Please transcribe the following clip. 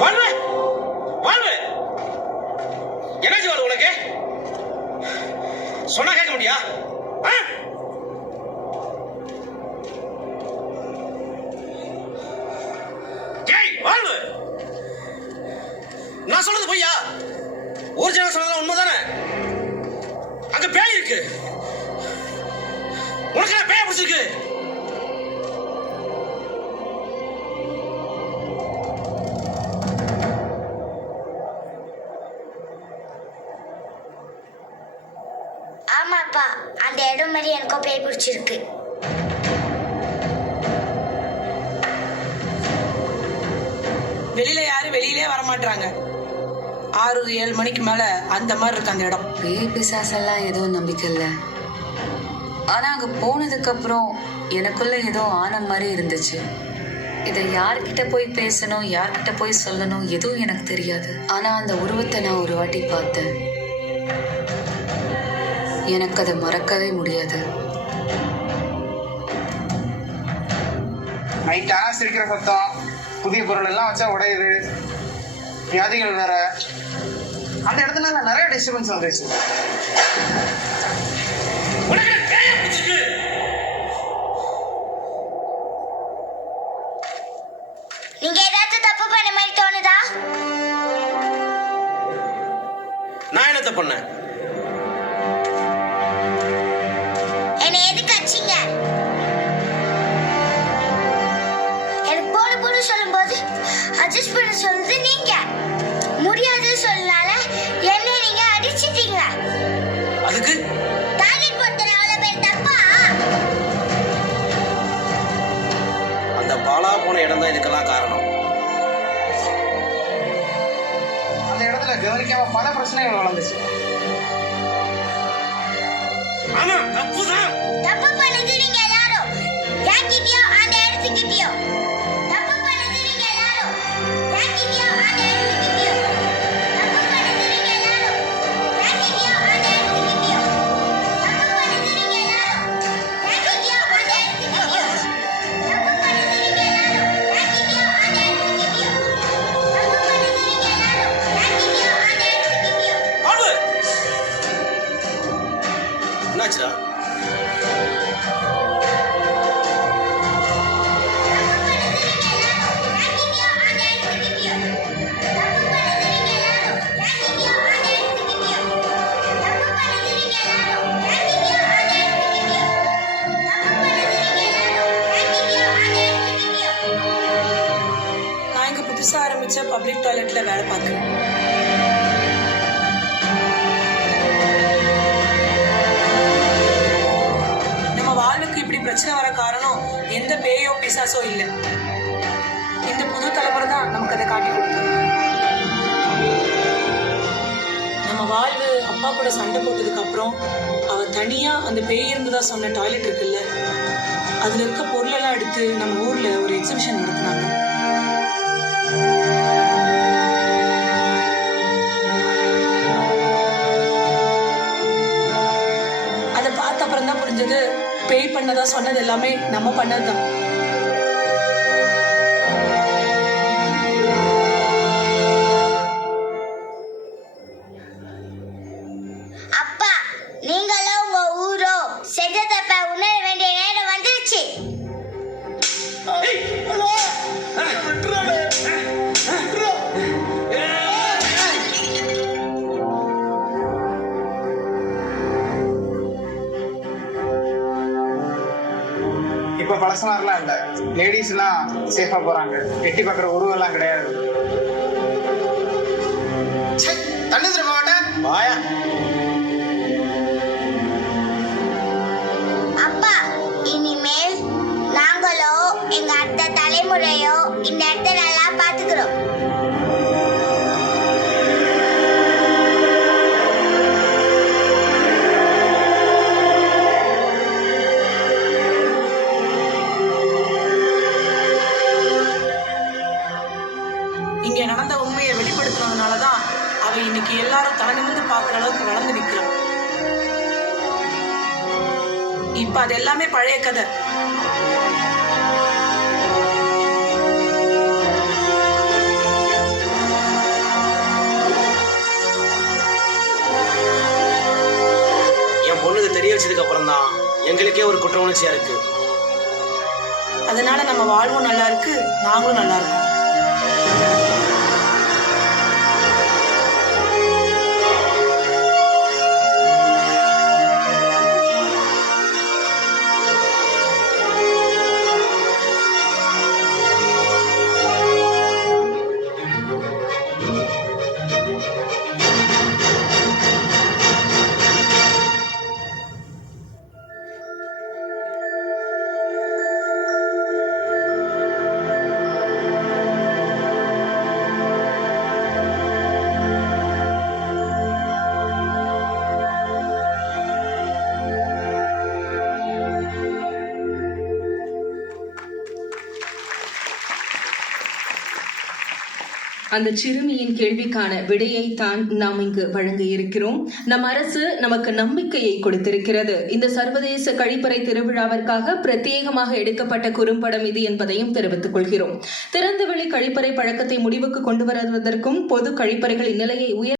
வாழ்வு வாழ்வு என்னாச்சு வாழ்வு உனக்கு? சொன்னா கேட்க முடியா? வாழ்வு நான் சொல்றது பொய்யா? ஒரிஜினல் சொன்னது உண்மைதானே? அங்க பேய் இருக்கு. உனக்கு பேய பிடிச்சிருக்கு. ஆமாப்பா, அந்த இடம் மாதிரி எனக்கும் பேய் பிடிச்சிருக்கு. வெளியில யாரும் வெளியிலே வரமாட்டாங்க. 6-7 மணிக்கு மேல அந்த மாதிரி இருக்கு அந்த இடம். பேய் பிசாசெல்லாம் எதுவும் நம்பிக்கை இல்லை. ஆனா அங்க போனதுக்கு அப்புறம் எனக்குள்ள ஏதோ ஆன மாதிரி இருந்துச்சு. இதை யார்கிட்ட போய் பேசணும், யார்கிட்ட போய் சொல்லணும் எதுவும் எனக்கு தெரியாது. ஆனா அந்த உருவத்தை நான் ஒரு வாட்டி பார்த்தேன். எனக்கு அதை மறக்கவே முடியாது. நைட்டா சிரிக்கிற சத்தம், புதிய பொருள் எல்லாம் வச்சா உடையுது, வியாதிகள் வேற. அந்த இடத்துல நிறைய டிஸ்டர்பன்ஸ் வந்துருச்சு. நீங்க ஏதாச்சும் தப்பு பண்ண மாதிரி தோணுதா? நான் என்ன தப்பு பண்ணேன்? என்னை எதுக்கு அடிச்சீங்க? எனக்கு போடு சொல்லும்போது அட்ஜஸ்ட் பண்ண சொல்றது நீங்க. முடியாது சொல்லனால என்ன நீங்க அடிச்சிட்டீங்க. அதுக்கு டாய்லெட் போட்டது அவ்வளவு பேர் தப்பா? அந்த பாலா போன இடம் தான் இதுக்கெல்லாம் காரணம். அந்த இடத்துல கவனிக்காம பல பிரச்சனைகள் வளர்ந்துச்சு. ஆமா, தப்புதான். தப்பு பண்ணது நீங்க எல்லாரும். யாக்கிட்டியோ அந்த இடத்துக்கிட்டியோ. தப்பு பண்ணது நீங்க எல்லாரும். யாக்கிட்டியோ அந்த இடத்துக்கிட்டியோ. தப்பு பண்ணது நீங்க எல்லாரும். யாக்கிட்டியோ அந்த இடத்துக்கிட்டியோ. தப்பு பண்ணது நீங்க எல்லாரும். யாக்கிட்டியோ அந்த இடத்துக்கிட்டியோ. தப்பு பண்ணது நீங்க எல்லாரும். யாக்கிட்டியோ அந்த இடத்துக்கிட்டியோ. தப்பு பண்ணது நீங்க எல்லாரும். யாக்கிட்டியோ அந்த இடத்துக்கிட்டியோ. வாழ்வு என்னாச்சுடா? நான் இங்க புதுசா ஆரம்பிச்ச பப்ளிக் டாய்லெட்ல வேலை பார்க்கிறேன். நம்ம வாழ்வுக்கு இப்படி பிரச்சனை வர காரணம் எந்த பேயோ பிசாசோ இல்லை. இந்த புது தலைமுறை தான் நமக்கு அதை காட்டி கொடுத்தது. நம்ம வாழ்வு அப்பா கூட சண்டை போட்டதுக்கு அப்புறம் அவ தனியா அந்த பேய் இருந்ததா சொன்ன டாய்லெட் இருக்குல்ல, அதுல இருக்க பொருளெல்லாம் எடுத்து நம்ம ஊர்ல ஒரு எக்ஸிபிஷன் நடத்தினாங்க. அதை பார்த்த அப்புறம் தான் புரிஞ்சது, பேய் பண்ணதா சொன்னது எல்லாமே நம்ம பண்ணதுதான். அப்பா, நீங்களோ உங்க ஊரோ செஞ்ச தப்ப உணர வேண்டிய நேரம் வந்துருச்சு. இப்ப பழசமாரெல்லாம் இல்ல. லேடிஸ் எல்லாம் சேஃபா போறாங்க. எட்டி பாக்குற உருவம் எல்லாம் கிடையாது. தண்ணி திரும்ப மாட்டேன் வாயா. அப்பா, இனிமேல் நாங்களோ எங்க அடுத்த தலைமுறையோ இந்த இடத்த நல்லா பாத்துக்கிறோம். இங்க நடந்த உண்மையை வெளிப்படுத்தினதுனாலதான் அவ இன்னைக்கு எல்லாரும் தலை நிமிர்ந்து பார்க்குற அளவுக்கு வளர்ந்து இப்ப அது எல்லாமே பழைய கதை. என் பொண்ணுக்கு தெரிய வச்சதுக்கு அப்புறம் தான் எங்களுக்கே ஒரு குற்ற உணர்ச்சியா இருக்கு. அதனால நம்ம வாழ்வும் நல்லா இருக்கு, நாங்களும் நல்லா இருக்கோம். அந்த சிறுமியின் கேள்விக்கான விடையை தான் நாம் இங்கு வழங்க இருக்கிறோம். நம் அரசு நமக்கு நம்பிக்கையை கொடுத்திருக்கிறது. இந்த சர்வதேச கழிப்பறை திருவிழாவிற்காக பிரத்யேகமாக எடுக்கப்பட்ட குறும்படம் இது என்பதையும் தெரிவித்துக் கொள்கிறோம். திறந்தவெளி கழிப்பறை பழக்கத்தை முடிவுக்கு கொண்டு வருவதற்கும் பொது கழிப்பறைகளின் நிலையை